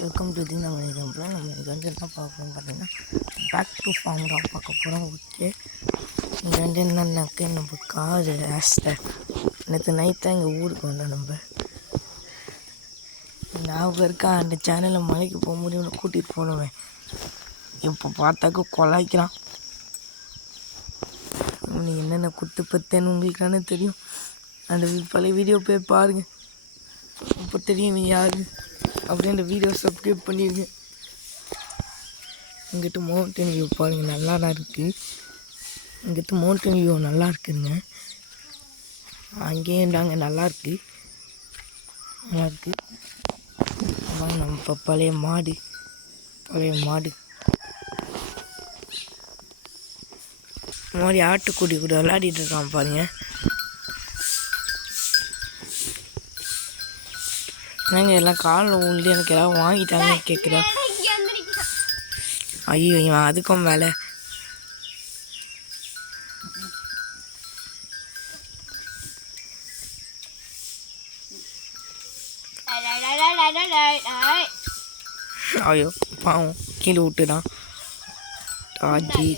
Welcome to the நம்ம இது வந்து என்ன பார்க்கணும்னு பார்த்தீங்கன்னா பேக் டு ஃபார்ம் தான் பார்க்க போகிறோம். ஓகே, இது வந்து என்னன்னாக்க நம்ம காரு ஆஸ்டர் நேற்று நைட் தான் எங்கள் ஊருக்கு வந்தோம். நம்ம ஞாபகம் இருக்கா, அந்த சேனலில் மலைக்கு போக முடியும்னு கூட்டிகிட்டு போனவன் இப்போ பார்த்தாக்க கொலாய்க்கிறான். உனக்கு என்னென்ன குத்து பத்தேன்னு உங்களுக்கானே தெரியும். அந்த பழைய வீடியோ போய் பாருங்கள், இப்போ தெரியும் நீ யாரு அப்படியே அந்த வீடியோ சப்ஸ்கிரைப் பண்ணிடுங்க. இங்கிட்ட மவுண்டன் வியூ பாருங்கள், நல்லா தான் இருக்குது. இங்கிட்ட மவுண்டன் வியூ நல்லா இருக்குதுங்க. அங்கேயும் நாங்கள் நல்லாயிருக்கு. அதான் நம்ம இப்போ பழைய மாடு மாதிரி ஆட்டுக்குடி கூட விளையாடிட்டு இருக்கான் பாருங்க. என்னங்க எல்லாம் காலில் உள்ள எனக்கு எல்லாம் வாங்கிட்டாங்கன்னு கேட்குறேன். ஐயோ, இவன் அதுக்கும் மேலே ஐயோ பாவம் கீழே விட்டுடான். டாஜி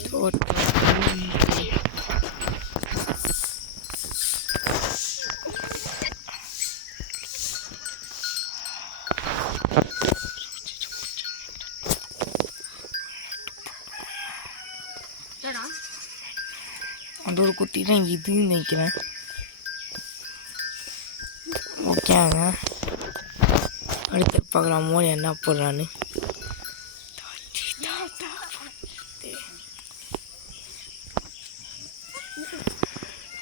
அந்த ஒரு குட்டி தான் இதுன்னு நினைக்கிறேன். ஓகேங்க, அடுத்து பார்க்கலாம் மோடி என்ன போடுறான்னு.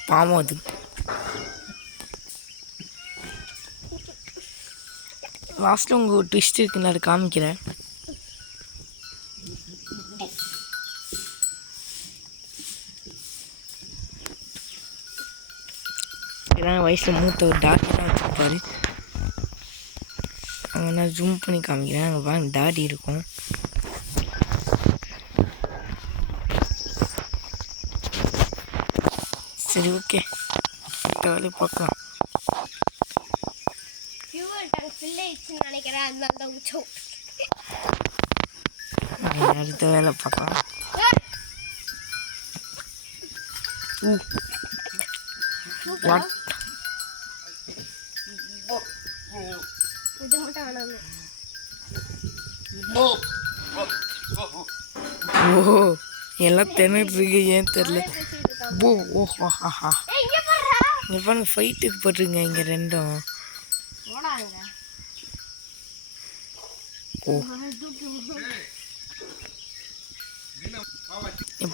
பாவம் அது லாஸ்ட்டில் உங்கள் ஒரு ட்விஸ்ட் இருக்குன்னு அதை காமிக்கிறேன். வயசில் மூத்த ஒரு டாடி தான் வச்சுருப்பாரு. அங்கே நான் ஜூம் பண்ணி காமிக்கிறேன். அங்கே பாருங்க டாடி இருக்கும். சரி, ஓகே, வேலையை பார்க்கலாம். அடுத்த வேலை பார்க்கலாம். ஓ, எல்லாம் திணறிருக்கு, ஏன் தெரில. ஓஹாஹா, இங்கே பாருங்க ஃபைட்டுக்கு போட்டுருங்க இங்கே ரெண்டும். ஓ,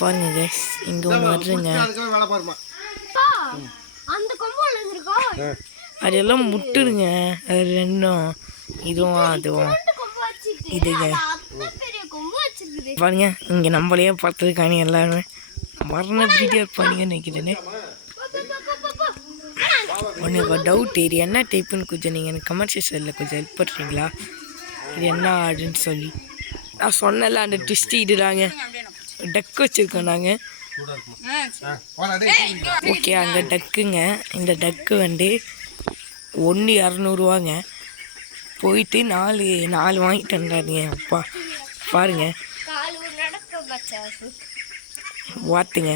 பாருங்க கேஸ், இங்கே ஒன்று வருதுங்க. அதெல்லாம் முட்டுடுங்க, அது ரெண்டும், இதுவும் அதுவும். இதுங்க பாருங்க, இங்கே நம்மளையே பார்த்துருக்காங்க எல்லாருமே. மரண வீடியோ பண்ணிங்கன்னு நினைக்கிறேன்னு. உனக்கு டவுட், இது என்ன டைப்புன்னு கொஞ்சம் நீங்கள் எனக்கு கமெண்ட் செக்ஷனில் கொஞ்சம் ஹெல்ப் பண்ணுறீங்களா? இது என்ன ஆடுன்னு சொல்லி. நான் சொன்னல அந்த ட்விஸ்ட்டு இதுதாங்க. டக்கு வச்சுருக்கோம் நாங்கள். ஓகே, அங்கே டக்குங்க. இந்த டக்கு வந்து 1,200 போயிட்டு 4 வாங்கிட்டு வந்தாருங்க. அப்பா பாருங்க, வாத்துங்க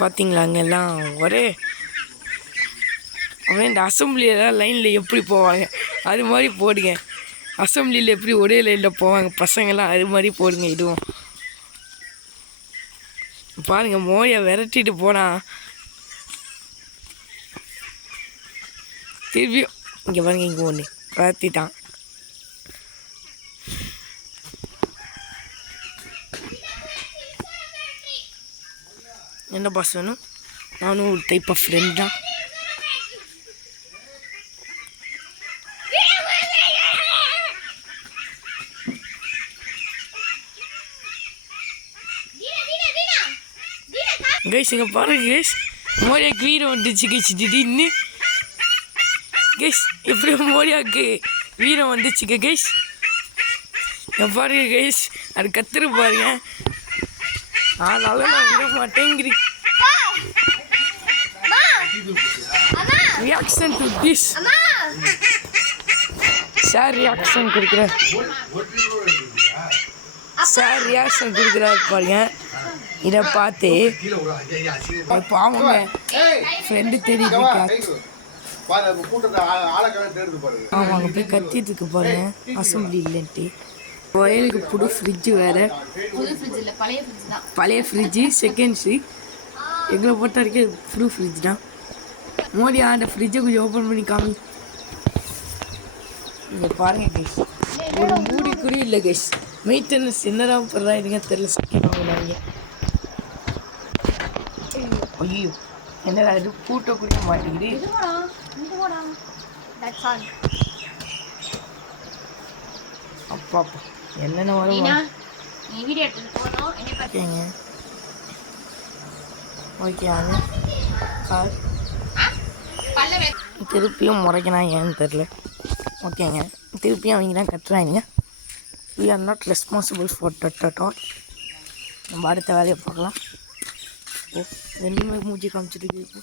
பார்த்தீங்களா? அங்கெல்லாம் ஒரே அப்படியே இந்த அசம்பிளியெல்லாம் லைனில் எப்படி போவாங்க அது மாதிரி போடுங்க. அசம்பிளியில் எப்படி ஒரே லைனில் போவாங்க பசங்கள்லாம், அது மாதிரி போடுங்க. இதுவும் பாருங்கள், மோயை விரட்டிட்டு போனால் திரும்பியும் இங்கே பாருங்க, இங்கே ஒன்று விரட்டிட்டான். என்ன பாஸ் வேணும்? நானும் ஒரு டைப் ஆஃப் ஃப்ரெண்ட் தான். கைஸ் இங்கே பாருங்க கைஸ், மோரியாவுக்கு வீரம் வந்துச்சு கைஸ். திடீர்னு கைஸ் எப்படியோ மோரியாவுக்கு வீரம் வந்துச்சுங்க கைஸ். பாருங்க கைஸ், அது கத்துரு பாருங்க. அதனால நான் விட மாட்டேங்கிறேன். reaction to this. Sir reaction கொடுக்குறாரு பாருங்க. இதை பார்த்து பாவங்க ஃப்ரெண்டு தெரியுது. ஆமாங்க போய் கத்திட்டு இருக்கு பாருங்க அசம்பிளி இல்லைன்ட்டு. வயலுக்கு புது ஃப்ரிட்ஜு வேறு, பழைய ஃப்ரிட்ஜு செகண்ட்ஸு. எங்களை பொறுத்த வரைக்கும் புது ஃப்ரிட்ஜ் தான். மோடி அந்த ஃப்ரிட்ஜை கொஞ்சம் ஓப்பன் பண்ணி காமி. இங்கே பாருங்கள் கைஸ், ஒரு மூடி குறி இல்லை கைஸ். மெயின்டெனன்ஸ் என்னதான் பண்ணுறாங்க தெரியல. செகண்ட் வாங்கினாங்க. ஐயோ என்னடா இது பூட்டை குடிக்க மாட்டேங்குது. அப்பா அப்பா என்னென்ன வரும். ஓகேங்க ஓகேங்க. கார் திருப்பியும் முறைக்கணும் ஏன்னு தெரில. ஓகேங்க திருப்பியும் அவங்க தான் கட்டுறாங்க. We are not responsible for that at all. நம்ம அடுத்த வேலையை பார்க்கலாம். ஓ ரெண்டுமே மூஞ்சி காமிச்சிட்டு.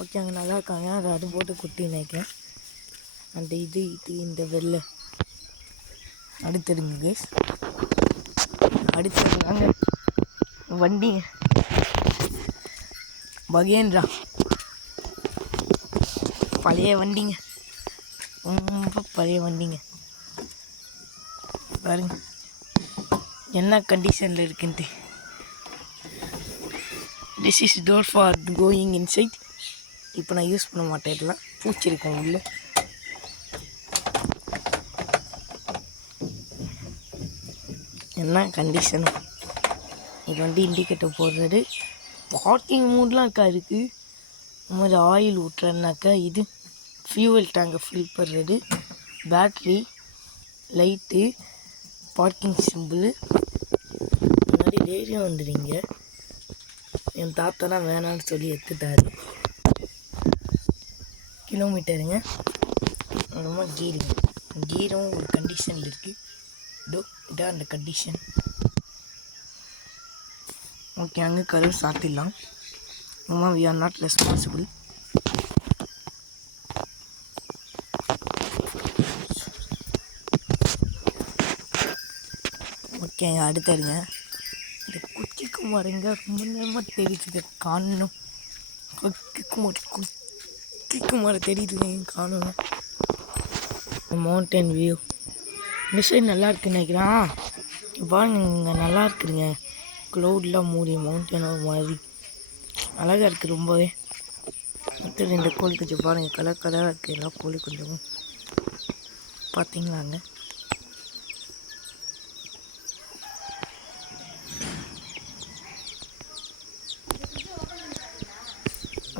ஓகே அங்கே நல்லா இருக்காங்க. அது போட்டு குட்டி நினைக்கிறேன். அந்த இது இந்த வெள்ளை அடுத்தடுங்க கேஸ். அடுத்தடுங்க வண்டிங்க பகேந்திரா பழைய வண்டிங்க, ரொம்ப பழைய வண்டிங்க. பாருங்க என்ன கண்டிஷனில் இருக்குன்ட்டு. This is door for going inside. இப்போ நான் யூஸ் பண்ண மாட்டேன். இதெல்லாம் பூச்சிருக்கேன் உள்ள. என்ன கண்டிஷனும். இது வந்து இண்டிகேட்டர் போடுறது. பார்க்கிங் மூட்லாம் இருக்கா இருக்குது. இந்த மாதிரி ஆயில் ஊட்டுறதுனாக்கா இது ஃபியூவல் டேங்கை ஃபில் பண்ணுறது. Battery, light, parking simple. முன்னாடி ரேடியோ வந்துடுங்க. என் தாத்தா தான் வேணான்னு சொல்லி எடுத்துட்டாரு. கிலோமீட்டருங்க. ரொம்ப கீரும் ஒரு கண்டிஷனில் இருக்குது. இதான் அந்த கண்டிஷன். ஓகே அங்கே கதவு சாத்திடலாம். நம்ம we are not responsible. Okay அடுத்தடுங்க. இந்த குச்சி குமாருங்க ரொம்ப நேரமாக தெரியுது காணணும். குச்சி குமாரை தெரியுது காணணும். மவுண்டன் வியூ இந்த சைடு நல்லா இருக்குன்னு நினைக்கிறேன். பாருங்க இங்கே நல்லா இருக்குதுங்க. க்ளவுட்லாம் மூடி மவுண்டனோ மாதிரி அழகாக இருக்குது ரொம்பவே. மற்ற ரெண்டு கோழி கொஞ்சம் பாருங்கள் கலர் கலராக இருக்குது. எல்லா கோழி கொஞ்சமும் பார்த்தீங்களாங்க.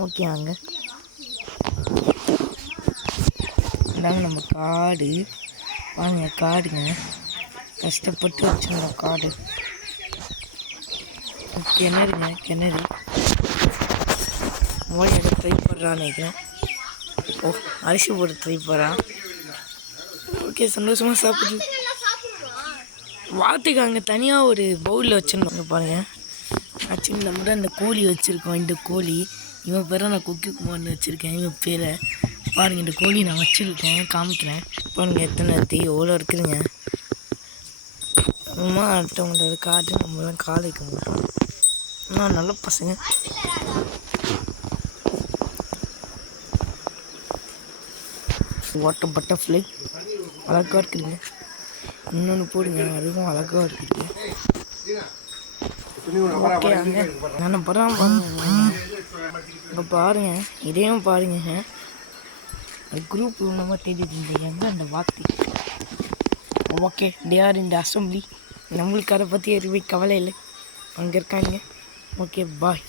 ஓகே அங்கே இதாங்க நம்ம காடு. வாங்க காடுங்க, கஷ்டப்பட்டு வச்சுருந்தோம் காடு. கிணறுங்க கிணறு. மோடி எடுத்து ட்ரை பண்ணுறான்னு நினைக்கிறேன். ஓ அரிசி போட்டு ட்ரை பண்ணுறான். ஓகே சந்தோஷமாக சாப்பிட்டு வாத்துக்கு அங்கே தனியாக ஒரு பவுலில் வச்சுருந்தோம் பாருங்கள். ஆக்சுவலி நம்ம தான் இந்த கோழி வச்சுருக்கோம். இந்த கோழி இவன் பேரை நான் குக்கி குமார்னு வச்சுருக்கேன். இவன் பேரை பாருங்கள். இந்த கோழி நான் வச்சுருக்கேன், காமிக்கிறேன் பாருங்கள். எத்தனை எவ்வளோ இருக்குதுங்க. அம்மா அடுத்தவங்களோட காடு நம்மளாம் கால் வைக்க மாட்டோம். ஆனால் நல்ல பசங்க. வாட்டர் பட்டர்ஃப்ளை அழகாக இருக்குதுங்க. இன்னொன்று போடுங்க, அதுவும் அழகாக இருக்குது. ஓகே அங்கே நான் படம் இப்போ பாருங்கள். இதையும் பாருங்க. குரூப் நம்ம தெரியுது எங்கே அந்த வார்த்தை. ஓகே தே ஆர் இந்த அசம்பிளி. நம்மளுக்கு அதை பற்றி எதுவுமே கவலை இல்லை. அங்கே இருக்காங்க. Okay bye.